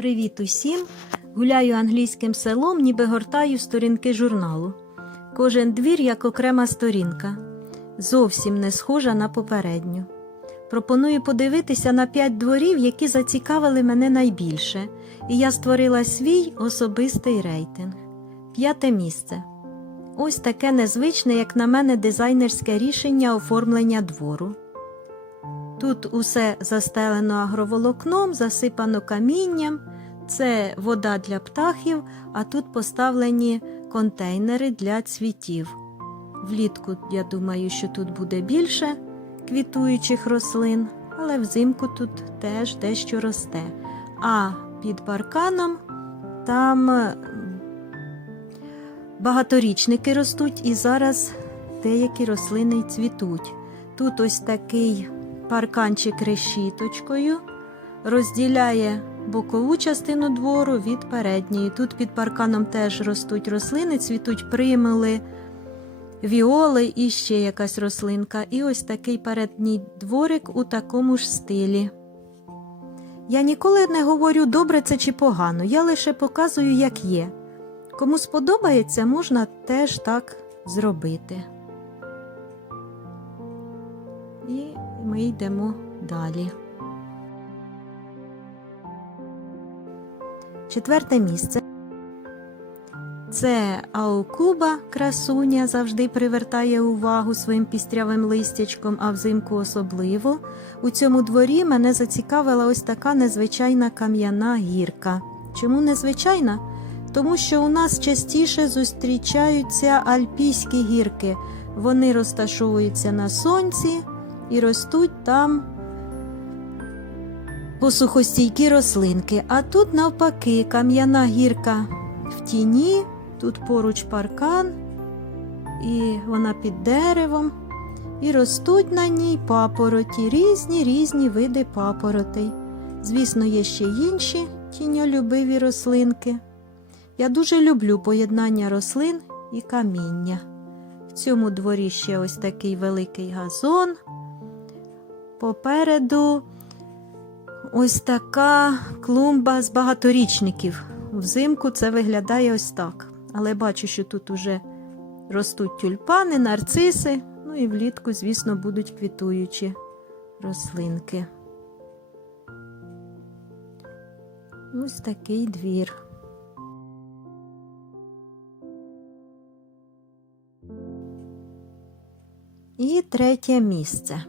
Привіт усім! Гуляю англійським селом, ніби гортаю сторінки журналу. Кожен двір як окрема сторінка, зовсім не схожа на попередню. Пропоную подивитися на п'ять дворів, які зацікавили мене найбільше, і я створила свій особистий рейтинг. П'яте місце. Ось таке незвичне, як на мене, дизайнерське рішення оформлення двору. Тут усе застелено агроволокном, засипано камінням, це вода для птахів, а тут поставлені контейнери для цвітів. Влітку, я думаю, що тут буде більше квітуючих рослин, але взимку тут теж дещо росте. А під парканом там багаторічники ростуть і зараз деякі рослини цвітуть. Тут ось такий парканчик решіточкою розділяє бокову частину двору від передньої. Тут під парканом теж ростуть рослини, цвітуть примули, віоли і ще якась рослинка. І ось такий передній дворик у такому ж стилі. Я ніколи не говорю, добре це чи погано, я лише показую, як є. Кому сподобається, можна теж так зробити. Ми йдемо далі. Четверте місце. Це аукуба, красуня, завжди привертає увагу своїм пістрявим листячком, а взимку особливо. У цьому дворі мене зацікавила ось така незвичайна кам'яна гірка. Чому незвичайна? Тому що у нас частіше зустрічаються альпійські гірки. Вони розташовуються на сонці і ростуть там посухостійкі рослинки. А тут, навпаки, кам'яна гірка в тіні, тут поруч паркан, і вона під деревом, і ростуть на ній папороті, різні різні види папоротей. Звісно, є ще інші тіньолюбиві рослинки. Я дуже люблю поєднання рослин і каміння. В цьому дворі ще ось такий великий газон. Попереду ось така клумба з багаторічників. Взимку це виглядає ось так. Але бачу, що тут уже ростуть тюльпани, нарциси, ну і влітку, звісно, будуть квітуючі рослинки. Ось такий двір. І третє місце.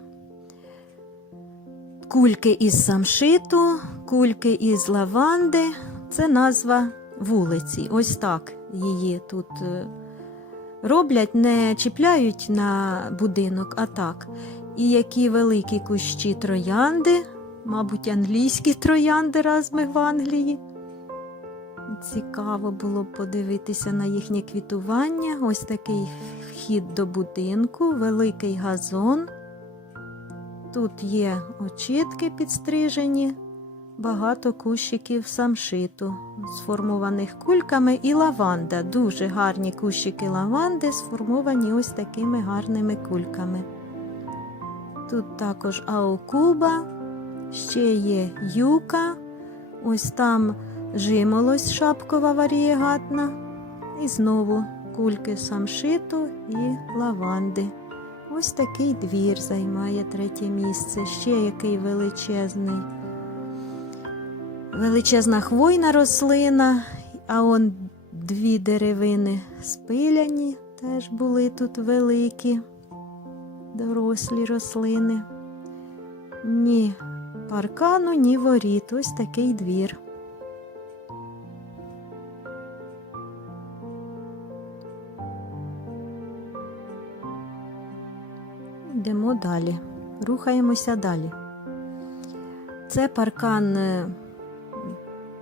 Кульки із самшиту, кульки із лаванди це назва вулиці. Ось так її тут е, роблять, не чіпляють на будинок, а так. І які великі кущі троянди, мабуть, англійські троянди, раз ми в Англії. Цікаво було подивитися на їхнє квітування. Ось такий вхід до будинку, великий газон. Тут є очітки підстрижені, багато кущиків самшиту, сформованих кульками і лаванда. Дуже гарні кущики лаванди, сформовані ось такими гарними кульками. Тут також аокуба, ще є юка, ось там жимолось шапкова варієгатна, і знову кульки самшиту і лаванди. Ось такий двір займає третє місце. Ще який величезний. Величезна хвойна рослина, а он дві деревини спиляні, теж були тут великі, дорослі рослини. Ні паркану, ні воріт. Ось такий двір. Йдемо далі. Рухаємося далі. Це паркан е,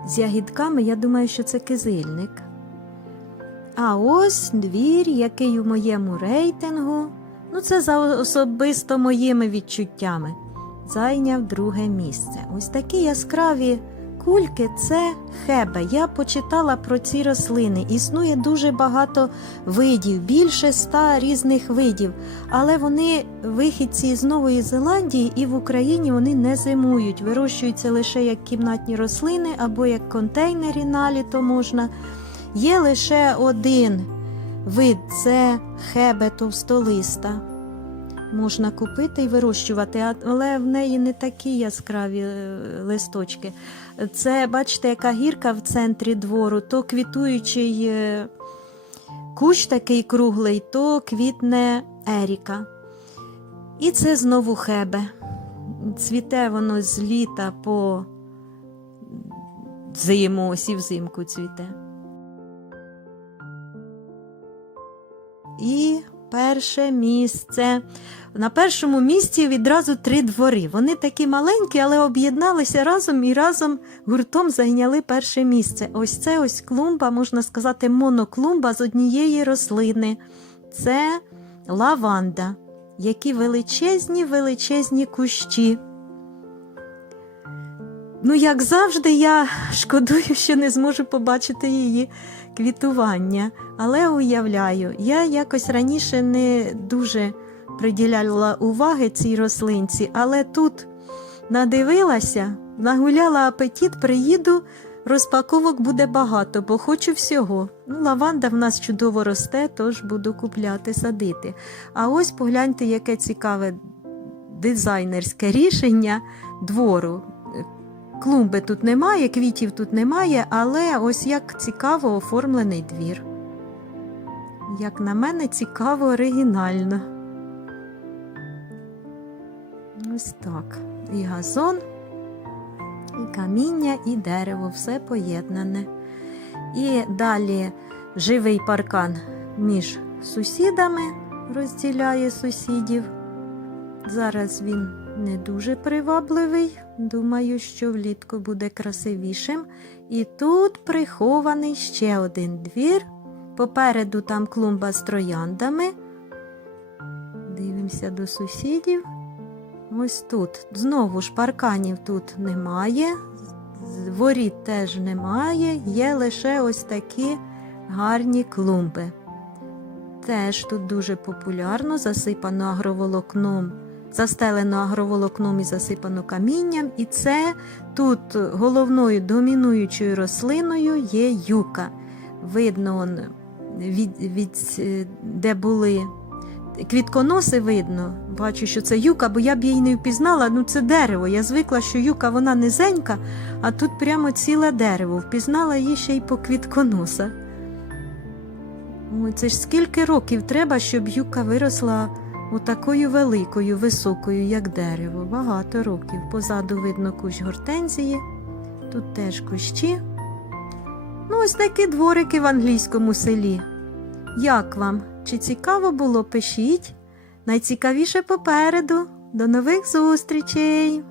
з ягідками, я думаю, що це кизильник. А ось двір, який у моєму рейтингу, ну це за особисто моїми відчуттями, зайняв друге місце. Ось такі яскраві гульки це хебе. Я почитала про ці рослини. Існує дуже багато видів, більше ста різних видів. Але вони вихідці з Нової Зеландії і в Україні вони не зимують. Вирощуються лише як кімнатні рослини або як контейнері на літо можна. Є лише один вид це хебе товстолиста. Можна купити і вирощувати, але в неї не такі яскраві е, листочки. Це, бачите, яка гірка в центрі двору, то квітуючий е, кущ такий круглий, то квітне еріка. І це знову хебе. Цвіте воно з літа по зиму, ось і взимку цвіте. Перше місце. На першому місці відразу три двори. Вони такі маленькі, але об'єдналися разом і разом гуртом зайняли перше місце. Ось це ось клумба, можна сказати, моноклумба з однієї рослини. Це лаванда, які величезні, величезні кущі. Ну, як завжди, я шкодую, що не зможу побачити її квітування. Але уявляю, я якось раніше не дуже приділяла уваги цій рослинці, але тут надивилася, нагуляла апетит, приїду, розпаковок буде багато, бо хочу всього. Ну, лаванда в нас чудово росте, тож буду купляти, садити. А ось погляньте, яке цікаве дизайнерське рішення двору. Клумби тут немає, квітів тут немає, але ось як цікаво оформлений двір. Як на мене, цікаво оригінально. Ось так. І газон, і каміння, і дерево, все поєднане. І далі живий паркан між сусідами розділяє сусідів. Зараз він не дуже привабливий. Думаю, що влітку буде красивішим. І тут прихований ще один двір. Попереду там клумба з трояндами. Дивимося до сусідів. Ось тут. Знову ж парканів тут немає, воріт теж немає, є лише ось такі гарні клумби. Теж тут дуже популярно, засипано агроволокном, застелено агроволокном і засипано камінням. І це тут головною домінуючою рослиною є юка. Видно, від, від, е, де були квітконоси видно. Бачу, що це юка, бо я б її не впізнала. Ну, це дерево. Я звикла, що юка вона низенька, а тут прямо ціле дерево. Впізнала її ще й по квітконосах. Ой, це ж скільки років треба, щоб юка виросла отакою великою, високою, як дерево. Багато років. Позаду видно кущ гортензії, тут теж кущі. Ну, ось такі дворики в англійському селі. Як вам? Чи цікаво було? Пишіть. Найцікавіше попереду. До нових зустрічей!